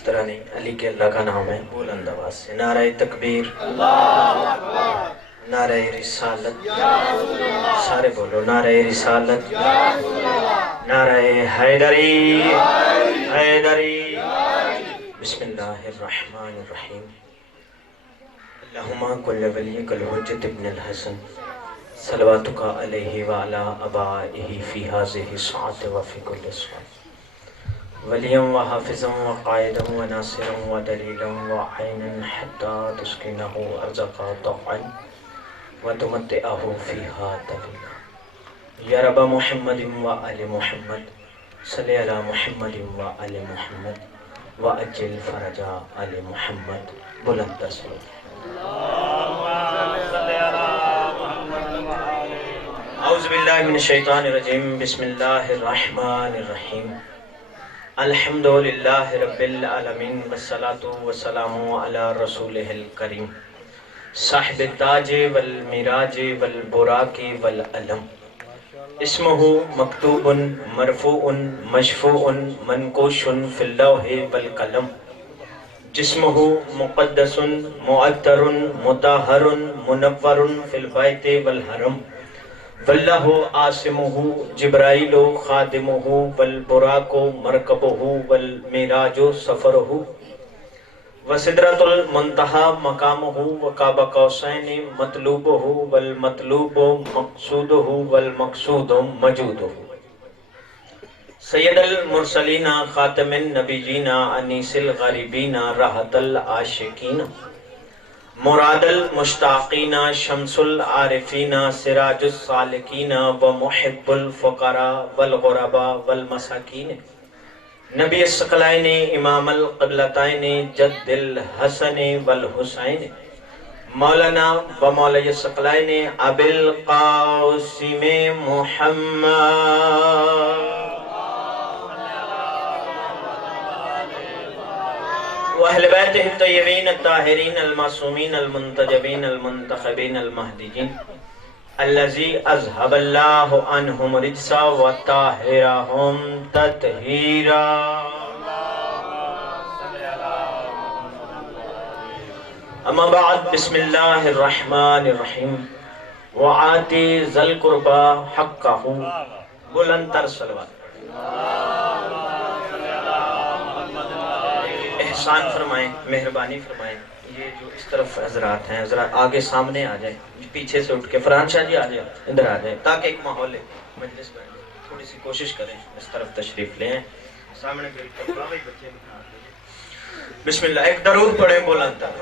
اس طرح نہیں، علی کے اللہ کا نام ہے، بلند آواز سے نعرہ تکبیر، نعرہ رسالت، سارے بولو نعرہ رسالت، نعرہ حیدری، حیدری۔ بسم اللہ الرحمن الرحیم۔ اللہم کل ولیک الحجت ابن الحسن صلواتک علیہ وعلا ابائہ فی ہذہ الساعۃ وفی کل ساعۃ، ولیا و حافظا و قائدا و ناصرا و دلیلا و عینا حتی تسکنہ ارزقا طوعا و تمتعہ فیہا طویلا۔ یا رب محمد و آل محمد صلی علی محمد و آل محمد و اجل فرج آل محمد۔ بلند صلوات۔ اعوذ باللہ من الشیطان الرجیم، بسم اللہ الرحمن الرحیم۔ الحمدللہ رب العالمین والصلاة والسلام علی رسولہ الکریم، صاحب التاج والمیراج والبراق والعلم، اسمہ مکتوب مرفوع مشفوع منقوش فی اللوح والقلم، جسمہ مقدس معطر مطہر منور فی البیت والحرم، واللہ عاصمہ جبرائیل خادمہ والبراق مرکبہ والمیراج سفرہ، وسدرۃ المنتہی مقامہ وقاب قوسین مطلوبہ والمطلوب مقصودہ والمقصود موجودہ، سید المرسلین خاتم النبیین انیس الغریبین راحت العاشقین، مراد المشتاقین شمس العارفین سراج السالکین ومحب الفقراء والغرباء والمساکین، نبی الثقلین امام القبلتین جد الحسن والحسین، مولانا و مولی الثقلین ابی القاسم محمد وأهل بيته الطيبين الطاهرين المعصومين المنتجبين المنتخبين المهديين الذي أذهب الله عنهم الرجس وطهرهم تطهيرا۔ أما بعد، بسم الله الرحمن الرحيم۔ وآتِ ذا القربى حقه، بلند تر صلوات۔ احسان فرمائیں، مہربانی فرمائیں، یہ جو اس طرف حضرات ہیں، حضرات آگے سامنے آ جائیں، پیچھے سے اٹھ کے فرحان شاہ جی آ جائیں، ادھر آ جائیں، تاکہ ایک ماحول ہے مجلس میں تھوڑی سی کوشش کریں اس طرف تشریف لیں، سامنے بالکل باوی بچے بٹھا دیں۔ بسم اللہ، ایک درود پڑھیں بلند تر۔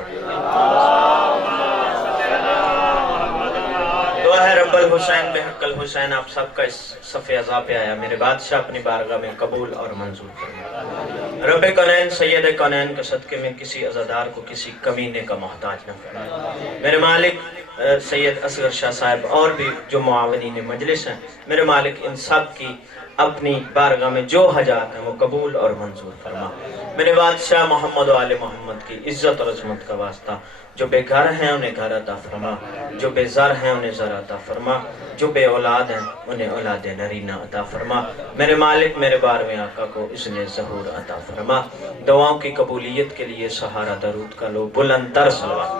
دعا ہے رب الحسین بحق الحسین، آپ سب کا اس صف عزا پہ آیا میرے بادشاہ اپنی بارگاہ میں قبول اور منظور فرمائے۔ رب کونین سید کونین کے صدقے میں کسی عزادار کو کسی کمینے کا محتاج نہ فرمائے۔ میرے مالک سید اصغر شاہ صاحب اور بھی جو معاونین مجلس ہیں، میرے مالک ان سب کی اپنی بارگاہ میں جو حاجات ہیں وہ قبول اور منظور فرما۔ میرے بادشاہ محمد و آل محمد کی عزت اور عظمت کا واسطہ، جو بے گھر ہیں انہیں گھر عطا فرما، جو بے زر ہیں انہیں زر عطا فرما، جو بے اولاد ہیں انہیں اولاد نرینہ عطا فرما۔ میرے مالک میرے بارہویں آقا کو اذن ظہور عطا فرما۔ دعاؤں کی قبولیت کے لیے سہارا درود کا لو، بلند تر صلوات۔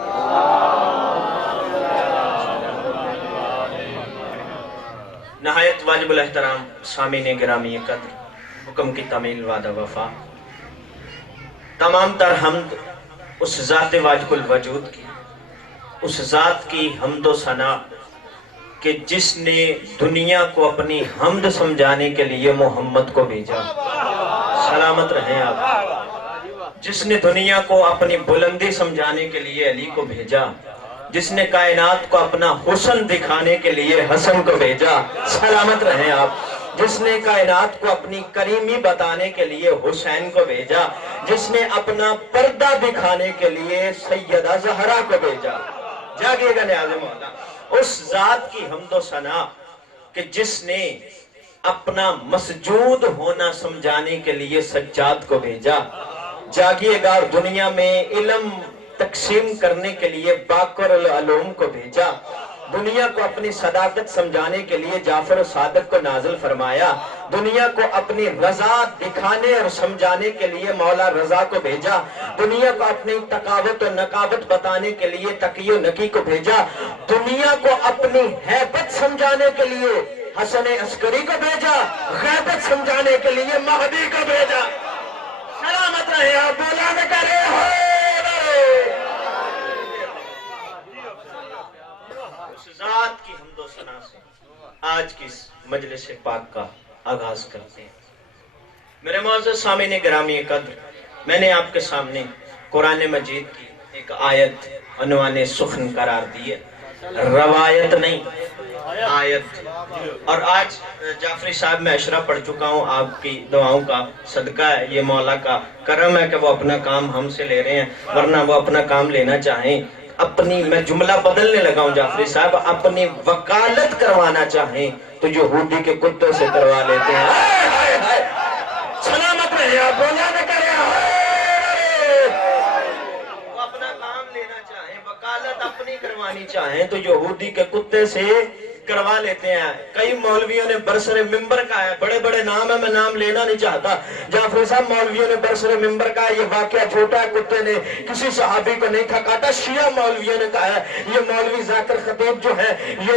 نہایت واجب الاحترام سامعین گرامی قدر، حکم کی تعمیل وعدہ وفا، تمام تر حمد اس ذات واجب الوجود کی، اس ذات کی حمد و ثنا کہ جس نے دنیا کو اپنی حمد سمجھانے کے لیے محمد کو بھیجا۔ سلامت رہیں آپ۔ جس نے دنیا کو اپنی بلندی سمجھانے کے لیے علی کو بھیجا، جس نے کائنات کو اپنا حسن دکھانے کے لیے حسن کو بھیجا۔ سلامت رہیں آپ۔ جس نے کائنات کو اپنی کریمی بتانے کے لیے حسین کو بھیجا، جس نے اپنا پردہ دکھانے کے لیے سیدہ زہرا کو بھیجا۔ جاگیے گا نیاز مولا، اس ذات کی حمد و ثنا کہ جس نے اپنا مسجود ہونا سمجھانے کے لیے سجاد کو بھیجا۔ جاگیے گا، اور دنیا میں علم تقسیم کرنے کے لیے باقر العلوم کو بھیجا۔ دنیا کو اپنی صداقت سمجھانے کے لیے جعفر صادق کو نازل فرمایا، دنیا کو اپنی رضا دکھانے اور سمجھانے کے لیے مولا رضا کو بھیجا، دنیا کو اپنی تقاوت و نقاوت بتانے کے لیے تقی و نقی کو بھیجا، دنیا کو اپنی ہیبت سمجھانے کے لیے حسن عسکری کو بھیجا، غیبت سمجھانے کے لیے مہدی کو بھیجا۔ سلامت رہے آپ، بولا نہ کرے ہو اس ذات کی حمد و ثنا سے آج کی اس مجلس پاک کا آغاز کرتے ہیں۔ میرے معزز سامعین گرامی قدر، میں نے آپ کے سامنے قرآن مجید کی ایک آیت عنوان سخن قرار دی ہے، روایت نہیں آیت۔ اور آج جعفری صاحب میں عشرہ پڑھ چکا ہوں، آپ کی دعاؤں کا صدقہ ہے، یہ مولا کا کرم ہے کہ وہ اپنا کام ہم سے لے رہے ہیں، ورنہ وہ اپنا کام لینا چاہیں اپنی، میں جملہ بدلنے لگا ہوں جعفری صاحب، اپنی وکالت کروانا چاہیں تو یہودی کے کتے سے کروا لیتے ہیں۔ سلامت رہے آپ، بولا نہ کرے وہ اپنا کام لینا چاہیں، وکالت اپنی کروانی چاہیں تو یہودی کے کتے سے کروا لیتے ہیں۔ کئی مولویوں نے برسر ممبر کا ہے، بڑے بڑے نام ہے، میں نام لینا نہیں چاہتا، جعفری صاحب مولویوں نے برسر ممبر کا ہے، یہ واقعہ جھوٹا ہے، کتے نے کسی صحابی کو نہیں تھا کاٹا، شیعہ مولویوں نے کہا ہے، یہ مولوی ذاکر خطیب جو ہے یہ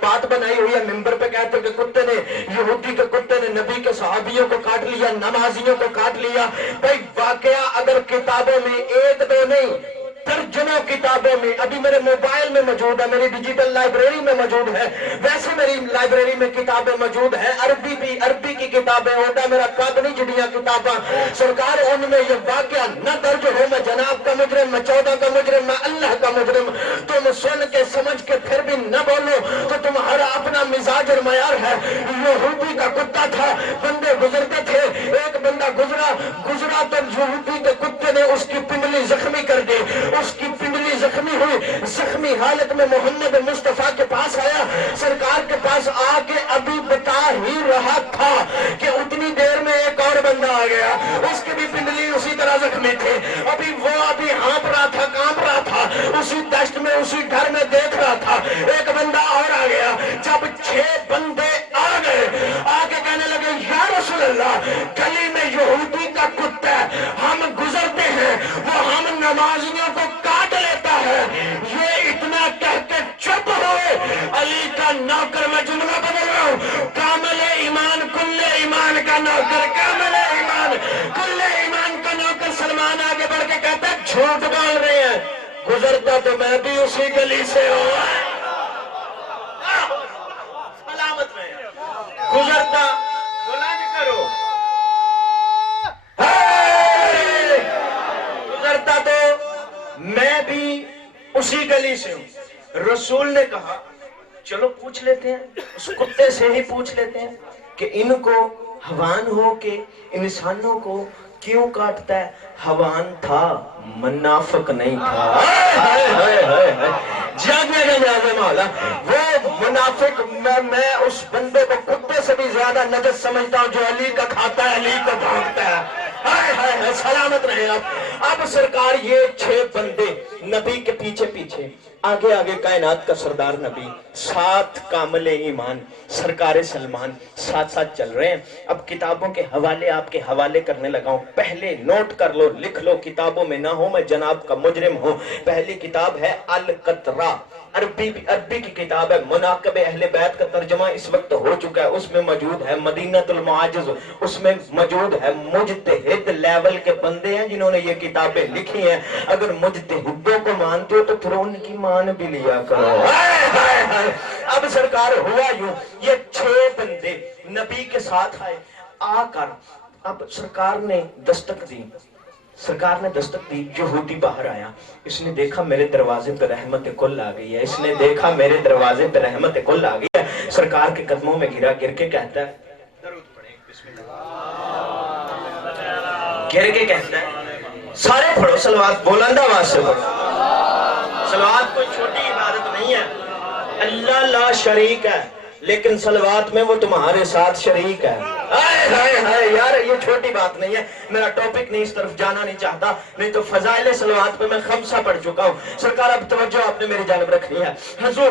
بات بنائی ہوئی ہے، ممبر پہ کہتے کہ کتے نے، یہودی کے کتے نے نبی کے صحابیوں کو کاٹ لیا، نمازیوں کو کاٹ لیا۔ بھائی واقعہ اگر کتابوں میں ایک دو نہیں، درجنوں کتابوں میں، ابھی میرے موبائل میں موجود ہے، میری ڈیجیٹل لائبریری میں موجود ہے، ویسے میری لائبریری میں کتابیں موجود ہیں، عربی بھی، عربی کی کتابیں ہوتا ہے میرا قد نہیں جڑیاں کتاباں سرکار، ان میں یہ واقعہ نہ درج ہو، میں جناب کا مجرم، میں 14 کا مجرم، میں اللہ کا مجرم، تم سن کے سمجھ کے پھر بھی نہ بولو تو تمہارا اپنا مزاج اور معیار ہے۔ یہودی کا کتا تھا، بندے گزرتے تھے، ایک بندہ گزرا تو یہودی کے کتے نے اس کی پنڈلی زخمی کر دی، اس کی پنڈلی زخمی ہوئی، زخمی حالت میں محمد مصطفیٰ کے پاس آیا، سرکار کے پاس آ کے ابھی بتا ہی رہا تھا کہ اتنی دیر میں ایک اور بندہ آ گیا، اس کی بھی پنڈلی اسی طرح زخمی تھی، ابھی ہانپ رہا تھا، کانپ رہا تھا، اسی دشت میں، اسی گھر میں دیکھ رہا تھا، ایک بندہ اور آ گیا، جب 6 بندے آ گئے، آ کے کہنے لگے یا رسول اللہ، گلی میں یہودی کا کتا ہے، ہم گزرتے ہیں، وہ ہم نمازیوں کو کاٹ لیتا ہے، یہ اتنا کہہ کے چپ ہوئے، علی کا نوکر، میں جملہ بدل رہا ہوں، کامل ایمان کل ایمان کا نوکر، کامل ایمان کل ایمان کا نوکر سلمان آگے بڑھ کے کہتا ہے جھوٹ بول رہے ہیں، گزرتا تو میں بھی اسی گلی سے ہوں، سلامت رہے، گزرتا بولا نہیں کرو، گزرتا تو میں بھی اسی گلی سے ہوں۔ رسول نے کہا چلو پوچھ لیتے ہیں، اس کتے سے ہی پوچھ لیتے ہیں کہ ان کو حیوان ہو کے انسانوں کو کیوں کاٹتا ہے؟ حیوان تھا، منافق نہیں تھا۔ جاگنے کا نیاز مولا، وہ منافق، میں اس بندے کو کتے سے بھی زیادہ نجس سمجھتا ہوں جو علی کا کھاتا ہے، علی کو بھونکتا ہے۔ سلامت رہے آپ۔ اب سرکار یہ 6 بندے نبی کے پیچھے پیچھے، آگے آگے کائنات کا سردار نبی، 7 کامل ایمان سرکار سلمان ساتھ ساتھ چل رہے ہیں۔ اب کتابوں کے حوالے آپ کے حوالے کرنے لگا ہوں، پہلے نوٹ کر لو، لکھ لو، کتابوں میں نہ ہو میں جناب کا مجرم ہوں۔ پہلی کتاب ہے القطرہ، عربی کی کتاب ہے، مناقب اہل بیت کا ترجمہ اس وقت ہو چکا ہے، اس میں موجود ہے مدینۃ المعاجز، اس میں موجود ہے مجتہد لیول کے بندے ہیں جنہوں نے یہ کتابیں لکھی ہیں، اگر مجتہدوں کو مانتے ہو تو پھر ان کی مان بھی لیا کرو۔ اب سرکار ہوا یوں، یہ 6 بندے نبی کے ساتھ آئے، آ کر اب سرکار نے دستک دی، یہودی باہر آیا، اس نے دیکھا میرے دروازے پہ رحمت کل آ گئی ہے، اس نے دیکھا میرے دروازے پہ رحمت کل آ گئی ہے، سرکار کے قدموں میں گرا، گر کے کہتا ہے، درود پڑھیں بسم اللہ، گر کے کہتا ہے، سارے پڑھو صلوات، بلند آواز سے پڑھو، صلوات کوئی چھوٹی عبادت نہیں ہے، اللہ لا شریک ہے، لیکن صلوات میں وہ تمہارے ساتھ شریک ہے۔ یار یہ چھوٹی بات نہیں ہے، میرا ٹاپک نہیں، اس طرف جانا نہیں چاہتا، نہیں تو فضائل صلوات پہ میں خمسہ پڑھ چکا ہوں۔ سرکار اب توجہ آپ نے میری جانب رکھنی ہے۔ حضور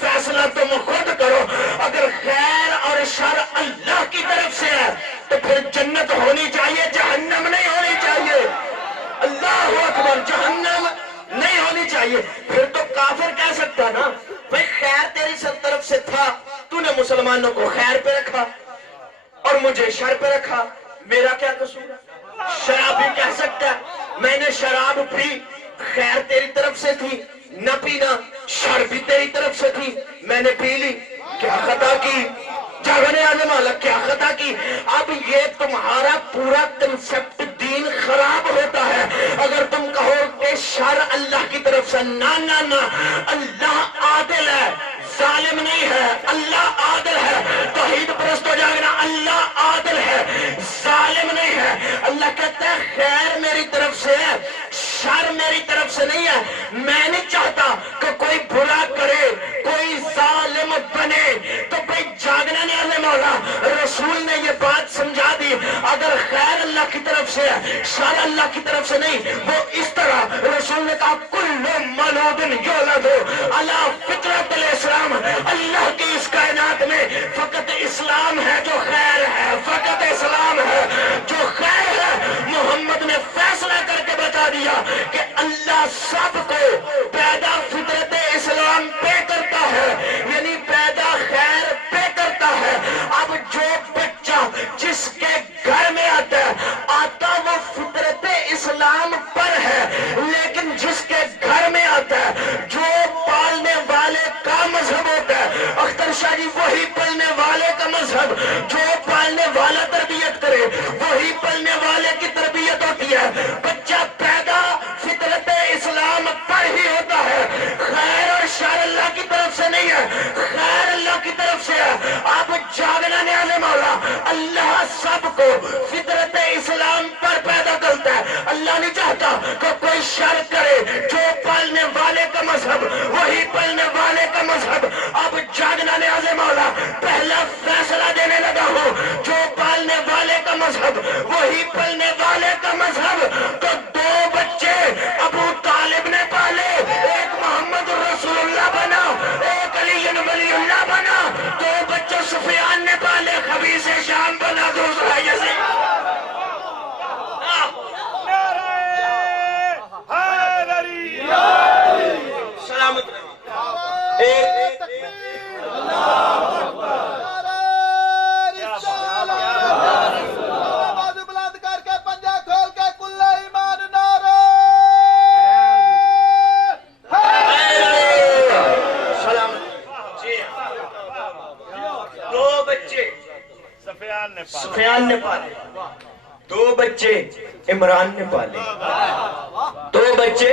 فیصلہ تم خود کرو. اگر خیر اور شر اللہ کی طرف سے ہے تو پھر جنت ہونی چاہیے, جہنم نہیں ہونی چاہیے. اللہ اکبر, جہنم نہیں ہونی چاہیے. پھر تو کافر کہہ سکتا نا بھئی خیر تیری سب طرف سے تھا, تو نے مسلمانوں کو خیر پہ رکھا اور مجھے شر پہ رکھا, میرا کیا قصور ہے؟ شرابی کہہ سکتا ہے میں نے شراب پی, خیر تیری طرف سے تھی, نہ پینا شر بھی تیری طرف سے تھی, میں نے پی لی, کیا خطا کی؟ جاگنے عالم والا کیا خطا کی؟ اب یہ تمہارا پورا کنسپٹ دین خراب ہوتا ہے اگر تم کہو کہ شر اللہ کی طرف سے. نہ نہ نہ, اللہ عادل ہے, ظالم نہیں ہے, اللہ عادل ہے. توحید پرست ہو جاگنا, اللہ عادل ہے, ظالم نہیں ہے. اللہ کہتا ہے خیر میری طرف سے ہے, شر میری طرف سے نہیں ہے. میں نہیں چاہتا کہ کوئی برا کرے, کوئی ظالم بنے. تو بھئی جاگنا نے عالم مولا رسول نے یہ بات سمجھا دی, اگر خیر اللہ کی طرف سے ہے, شر اللہ کی طرف سے نہیں. وہ اس طرح رسول نے کہا کل مولود یولد علی فطرت الاسلام, اللہ کی اس کائنات میں فقط اسلام ہے جو خیر ہے, فقط اسلام ہے جو خیر ہے. محمد نے فیصلہ کر کے بتا دیا کہ اللہ سب کو پیدا فطرت اسلام پہ کرتا ہے, یعنی پیدا خیر پہ کرتا ہے. اب جو بچہ جس کے گھر میں آتا ہے وہ فطرت اسلام پر ہے, لیکن جس کے گھر میں آتا ہے جو پالنے والے کا مذہب ہوتا ہے, اختر شاہ جی وہی پلنے والے کا مذہب, جو پالنے والا تربیت کرے وہی پلنے والے کی تربیت ہوتی ہے. بچہ پیدا فطرت اسلام پر ہی ہوتا ہے, خیر اور شر اللہ کی طرف سے نہیں ہے, خیر اللہ کی طرف سے ہے. آپ جاگنا نعمت مولا, اللہ سب کو فطرت اسلام پر پیدا کرتا ہے. اللہ نہیں چاہتا کہ کوئی شر کرے, جو پالنے والے کا مذہب وہی پلنے والے کا مذہب. اب جاگنا نعمت مولا پہلا فیصلہ دینے لگا ہو, جو پالنے والے کا مذہب وہی پلنے والے کا مذہب. تو دو بچے ابو طالب نے پالے, ایک محمد رسول اللہ بنا, ایک علی ولی اللہ بنا. دو بچوں سفیان نے پالے, خبیث شام بنا, دوسرا یزید. سلامت ایک بلند کر کے پنجہ کھول کے کل ایمان نعرہ. سلامت. جی دو بچے سفیان نے پالے, دو بچے عمران نے پالے, دو بچے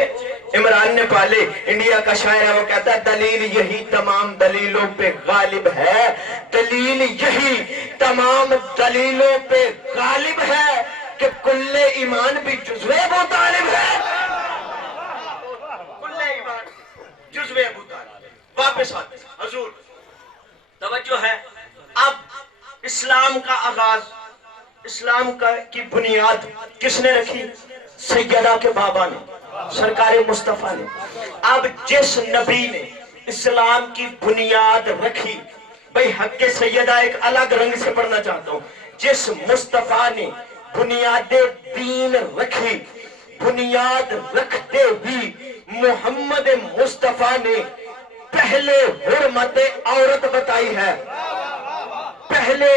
عمران نے پالے. انڈیا کا شاعر ہے, وہ کہتا ہے دلیل یہی تمام دلیلوں پہ غالب ہے, دلیل یہی تمام دلیلوں پہ غالب ہے کہ کل ایمان بھی جزو ابو طالب ہے. کل ایمان جزو ابو طالب. واپس آتے حضور, توجہ ہے. اب اسلام کا آغاز, اسلام کی بنیاد کس نے رکھی؟ سیدہ کے بابا نے, سرکار مصطفیٰ نے. اب جس نبی نے اسلام کی بنیاد رکھی, بھئی حق سیدہ ایک الگ رنگ سے پڑھنا چاہتا ہوں, جس مصطفیٰ نے بنیاد دین رکھی, بنیاد رکھتے ہوئی محمد مصطفیٰ نے پہلے حرمت عورت بتائی ہے, پہلے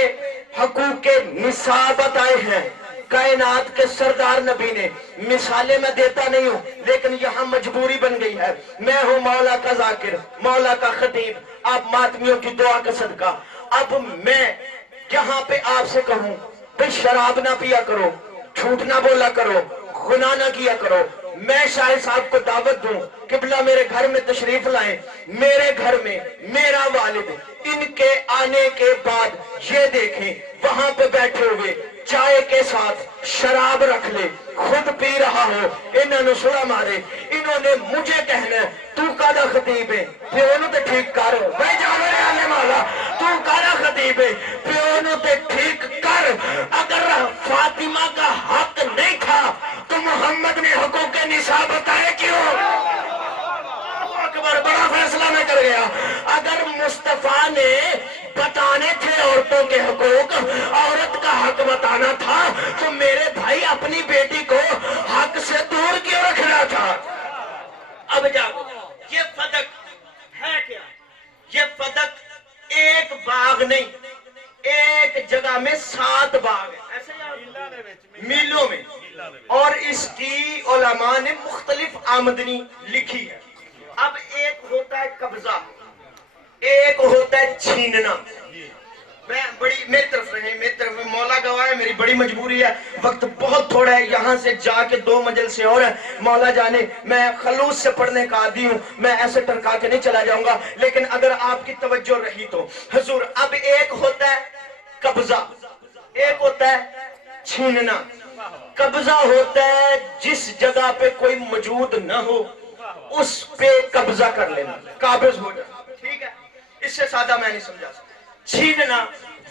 حقوق نساء بتائے ہیں. کائنات کے سردار نبی نے, مثالیں میں دیتا نہیں ہوں لیکن یہاں مجبوری بن گئی ہے. میں ہوں مولا کا ذاکر, مولا کا خطیب, آپ ماتمیوں کی دعا کا صدقہ. اب میں یہاں پہ آپ سے کہوں بھئی شراب نہ پیا کرو, جھوٹ نہ بولا کرو, گناہ نہ کیا کرو. میں شاہد صاحب کو دعوت دوں قبلہ میرے گھر میں تشریف لائیں, میرے گھر میں میرا والد ان کے آنے کے بعد یہ دیکھیں وہاں پہ بیٹھے ہوئے چائے کے ساتھ شراب رکھ لے, خود پی رہا ہو, انہوں نے سڑا مارے, انہوں نے مجھے کہنا تو کادا خطیب ہے, پیونوں تے ٹھیک کر, میں جانے آنے والا تو کادا خطیب ہے, پیونوں تے ٹھیک کر. اگر فاطمہ کا حق نہیں تھا تو محمد نے حقوق نساء بتائے کیوں؟ اکبر, بڑا فیصلہ نے بتانے تھے عورتوں کے حقوق، عورت کا حق بتانا تھا، تو میرے بھائی اپنی بیٹی کو حق سے دور کیوں رکھنا تھا؟ اب جاؤ، یہ فدق ہے کیا؟ یہ فدق ایک باغ نہیں، ایک جگہ میں 7 باغ ہیں، ایسے میلوں میں، اور اس کی علماء نے مختلف آمدنی لکھی ہے۔ اب ایک ہوتا ہے قبضہ، ایک ہوتا ہے چھیننا۔ میری طرف رہے، میری طرف مولا گواہ ہے، میری بڑی مجبوری ہے، وقت بہت تھوڑا ہے، یہاں سے جا کے 2 منزل سے اور ہے، مولا جانے میں خلوص سے پڑھنے کا عادی ہوں، میں ایسے ٹرکا کے نہیں چلا جاؤں گا، لیکن اگر آپ کی توجہ رہی تو حضور، اب ایک ہوتا ہے قبضہ، ایک ہوتا ہے چھیننا۔ قبضہ ہوتا ہے جس جگہ پہ کوئی موجود نہ ہو اس پہ قبضہ کر لینا، قابض ہو جانا، ٹھیک ہے؟ اس سے سادہ میں نہیں سمجھا سکتا۔ چھیننا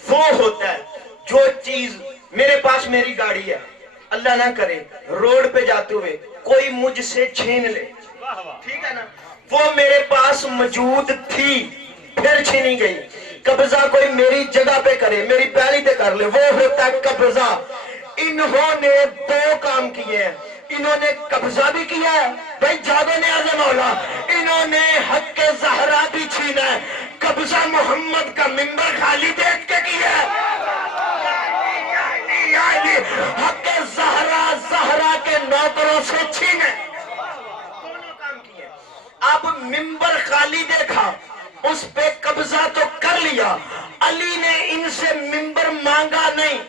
وہ ہوتا ہے جو چیز میرے پاس، میری گاڑی ہے، اللہ نہ کرے روڈ پہ جاتے ہوئے کوئی مجھ سے چھین لے، ٹھیک ہے نا، وہ میرے پاس موجود تھی پھر چھینی گئی، قبضہ کوئی میری جگہ پہ کرے، میری پیلی پہ کر لے، وہ ہوتا ہے قبضہ۔ انہوں نے 2 کام کیے ہیں، انہوں نے قبضہ بھی کیا ہے، بھائی جاگو نیاز مولا، انہوں نے حق زہرا بھی چھینا ہے، قبضہ محمد کا منبر خالی دیکھ کے کیا ہے، حق زہرا کے نوکروں سے چھینے، دونوں کام کیے۔ اب منبر خالی دیکھا، اس پہ قبضہ تو کر لیا، علی نے ان سے منبر مانگا نہیں،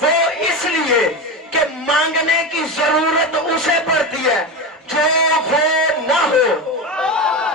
وہ اس لیے کہ مانگنے کی ضرورت اسے پڑتی ہے جو ہو نہ ہو۔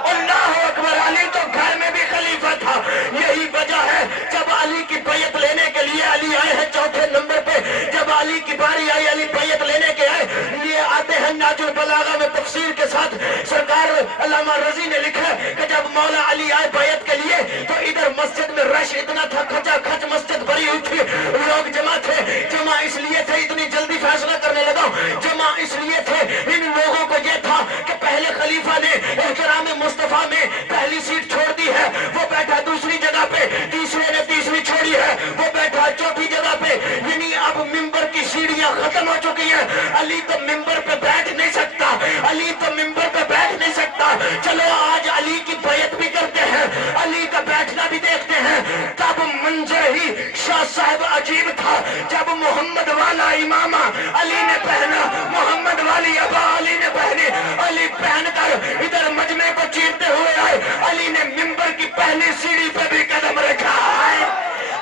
اللہ اکبر، علی تو گھر میں بھی خلیفہ تھا، یہی وجہ ہے جب علی کی بیعت لینے کے لیے علی آئے ہیں 4تھے نمبر پہ، جب علی کی باری آئی، علی بیعت لینے کے آئے، یہ آتے ہیں ناج البلاغہ میں تفسیر کے ساتھ، سرکار علامہ رضی نے لکھا ہے کہ جب مولا علی آئے بیعت کے لیے تو ادھر مسجد میں رش اتنا تھا، کھچا کھچ مسجد بھری ہوئی تھی، لوگ جمع تھے، جمع اس لیے تھے، اتنی جلدی فیصلہ کرنے لگا، جمع اس لیے تھے، ان لوگوں کو یہ تھا کہ پہلے خلیفہ نے احترام مصطفیٰ میں پہلی سیٹ چھوڑ دی ہے، وہ بیٹھا دوسری جگہ پہ، تیسرے نے تیسری چھوڑی ہے، وہ بیٹھا چوتھی جگہ پہ، یعنی اب ممبر کی سیڑھیاں ختم ہو چکی ہیں، علی تو ممبر پہ بیٹھ نہیں سکتا، علی تو ممبر پہ بیٹھ نہیں سکتا، چلو آج علی کی بیعت بھی کرتے ہیں، علی کا بیٹھنا بھی دیکھتے ہیں۔ تب منظر ہی شاہ صاحب عجیب تھا، جب محمد والا امامہ علی نے پہنا، محمد والی ابا علی نے پہنے، علی پہن کر ادھر مجمع کو چیرتے ہوئے آئے، علی نے ممبر کی پہلی سیڑھی پہ بھی قدم رکھا،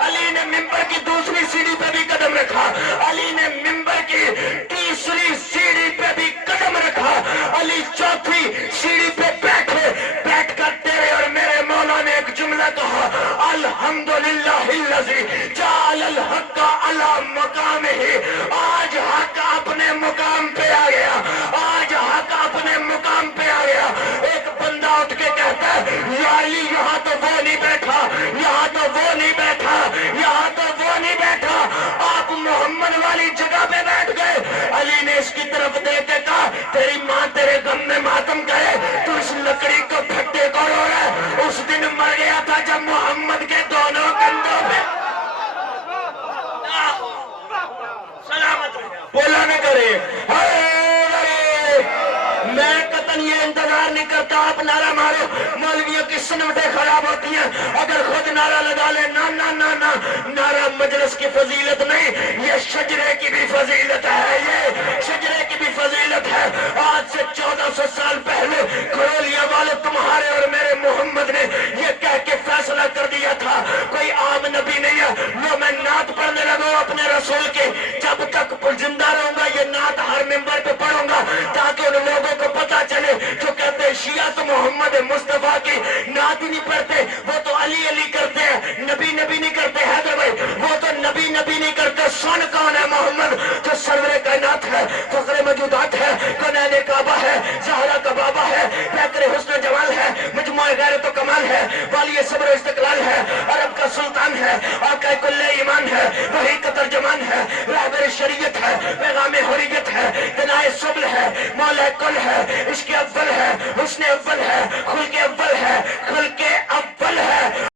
علی نے ممبر کی دوسری سیڑھی پہ بھی قدم رکھا، علی نے ممبر کی تیسری سیڑھی پہ بھی قدم رکھا، علی چوتھی سیڑھی پہ بیٹھے، بیٹھ کر تیرے اور میرے مولا نے ایک جملہ کہا، الحمدللہ الذی جعل الحق علی مقامہ، آج حق اپنے مقام پہ آ گیا، آج حق اپنے مقام پہ آ گیا۔ ایک بندہ اٹھ کے کہتا ہے یا علی یہاں تو وہ نہیں بیٹھا، یہاں تو وہ نہیں بیٹھا، یہاں تو وہ نہیں بیٹھا، آپ محمد والی جگہ پہ بیٹھ گئے۔ علی نے اس کی طرف دیکھ کے کہا تیری ماں تیرے غم میں ماتم کرے، تو اس لکڑی کو پھٹے کو رو رہا ہے، اس دن مر گیا تھا جب محمد کے دونوں کندھوں پہ بولا نہ کرے، میں قطن یہ انتظار نہیں کرتا آپ نعرہ مارو، مولویوں کی سنتیں خراب ہوتی ہیں، اگر خود نعرہ لگا لے، نا نا نا نا، نعرہ مجلس کی فضیلت نہیں، یہ شجرے کی بھی فضیلت ہے، یہ شجرے کی بھی فضیلت ہے۔ آج سے 1400 سال پہلے کھڑولیا والے تمہارے اور میرے محمد نے یہ کہہ کے فیصلہ کر دیا تھا کوئی عام نبی نہیں ہے، وہ میں نعت پڑھنے لگوں اپنے رسول کی، جب تک زندہ رہوں گا یہ نعت ہر ممبر پہ پڑھوں گا تاکہ ان لوگوں کو پتا چلے جو کہتے ہیں شیعہ تو محمد مصطفیٰ کی نعت ہی نہیں پڑھتے، وہ تو علی علی کرتے ہیں، نبی نبی نہیں کرتے، حیدر بھائی وہ تو نبی نبی نہیں کرتے، سن کون ہے محمد جو سرور کائنات ہے، فخر موجودات ہے، کونین کعبہ ہے، زہرا کا بابا ہے، پیکر حسن جمال ہے، مجموعہ غیرت و کمال ہے، والی صبر و استقلال ہے، عرب کا سلطان ہے، آقا کل ایمان ہے، وہی کا ترجمان ہے، رہبر شریعت ہے، پیغام حریت ہے، دنائے سبل ہے، مولا کل ہے، عشق اول ہے، حسن اول ہے، خلق اول ہے، خلق اول ہے۔